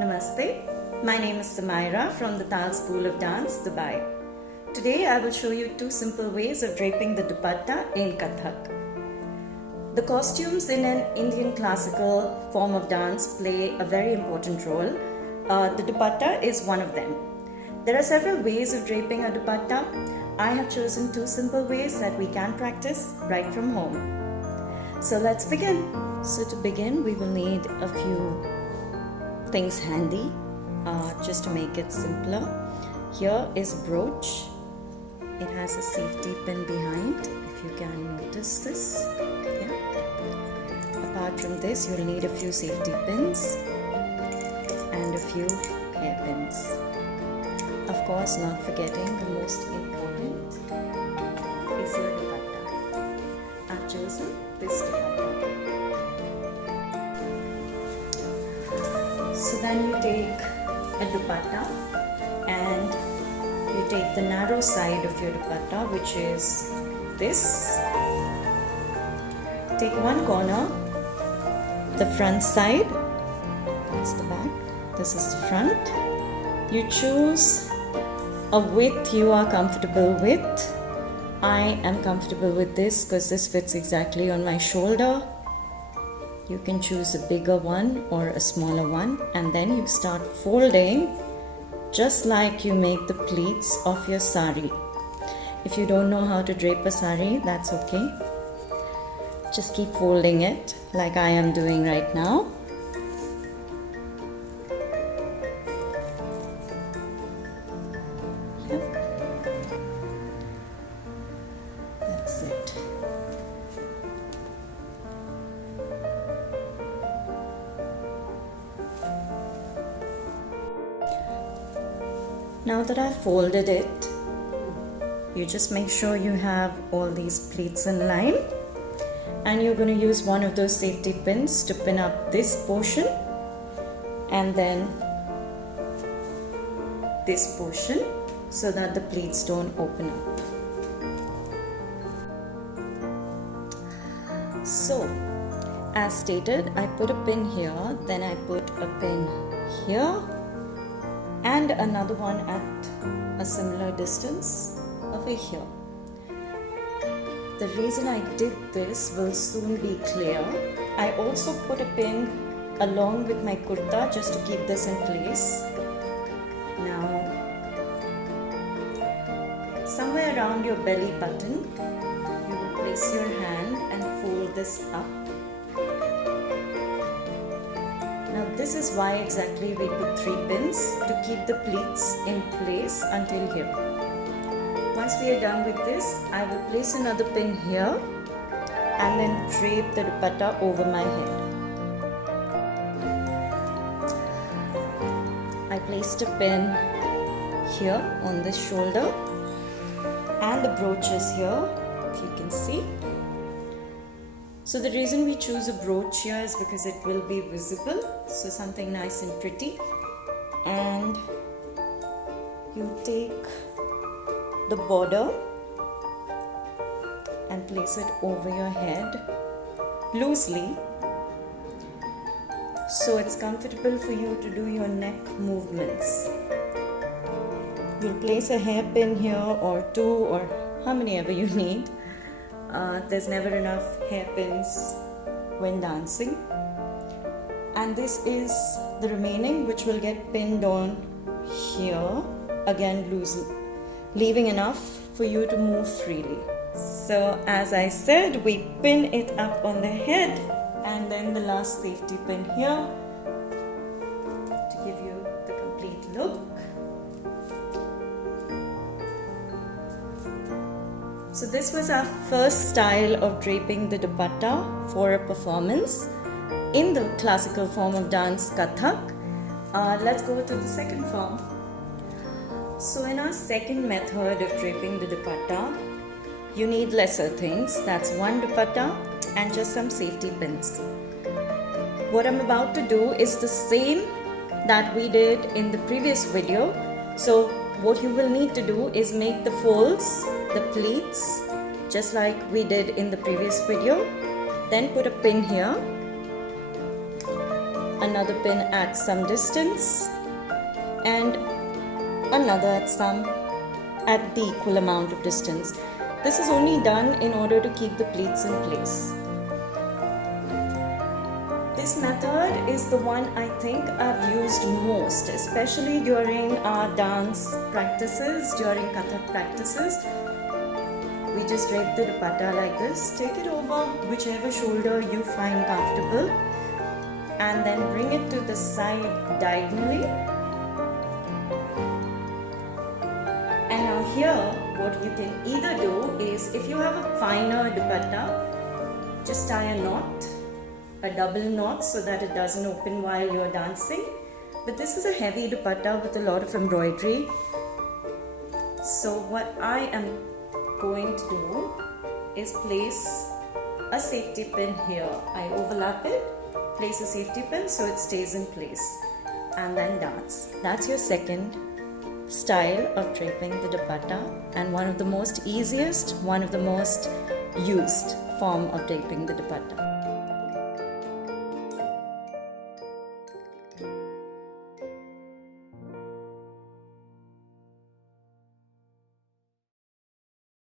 Namaste, my name is Samaira from the Taal School of Dance, Dubai. Today I will show you two simple ways of draping the dupatta in Kathak. The costumes in an Indian classical form of dance play a very important role. The dupatta is one of them. There are several ways of draping a dupatta. I have chosen two simple ways that we can practice right from home. So let's begin. So to begin, we will need a few things handy just to make it simpler. Here is a brooch. It has a safety pin behind, if you can notice this. Yeah. Apart from this, you'll need a few safety pins and a few hairpins. Of course, not forgetting the most important is your dupatta. I've chosen this dupatta. So then you take a dupatta and you take the narrow side of your dupatta, which is this. Take one corner, the front side, that's the back, this is the front. You choose a width you are comfortable with. I am comfortable with this because this fits exactly on my shoulder. You can choose a bigger one or a smaller one, and then you start folding just like you make the pleats of your sari. If you don't know how to drape a sari, that's okay. Just keep folding it like I am doing right now. Yep. That's it. Now that I've folded it, you just make sure you have all these pleats in line, and you're going to use one of those safety pins to pin up this portion and then this portion so that the pleats don't open up. So, as stated, I put a pin here, then I put a pin here, and another one at a similar distance over here. The reason I did this will soon be clear. I also put a pin along with my kurta just to keep this in place. Now, somewhere around your belly button, you will place your hand and fold this up. Now this is why exactly we put 3 pins, to keep the pleats in place until here. Once we are done with this, I will place another pin here and then drape the dupatta over my head. I placed a pin here on this shoulder and the brooch is here, if you can see. So the reason we choose a brooch here is because it will be visible, so something nice and pretty. And you take the border and place it over your head loosely, so it's comfortable for you to do your neck movements. You'll place a hairpin here or 2 or how many ever you need. There's never enough hairpins when dancing. And this is the remaining, which will get pinned on here, again loosely, leaving enough for you to move freely. So as I said, we pin it up on the head and then the last safety pin here to give you the complete look. So this was our first style of draping the dupatta for a performance in the classical form of dance, Kathak. Let's go to the second form. So in our second method of draping the dupatta, you need lesser things. That's one dupatta and just some safety pins. What I'm about to do is the same that we did in the previous video. So what you will need to do is make the folds, the pleats, just like we did in the previous video. Then put a pin here, another pin at some distance, and another at the equal amount of distance. This is only done in order to keep the pleats in place. This method is the one I think I've used most, especially during our dance practices, during Kathak practices. We just drape the dupatta like this, take it over whichever shoulder you find comfortable, and then bring it to the side diagonally. And now here, what you can either do is, if you have a finer dupatta, just tie a knot, a double knot, so that it doesn't open while you're dancing. But this is a heavy dupatta with a lot of embroidery. So what I am going to do is place a safety pin here. I overlap it, place a safety pin so it stays in place, and then dance. That's your second style of draping the dupatta, and one of the most easiest, one of the most used form of draping the dupatta.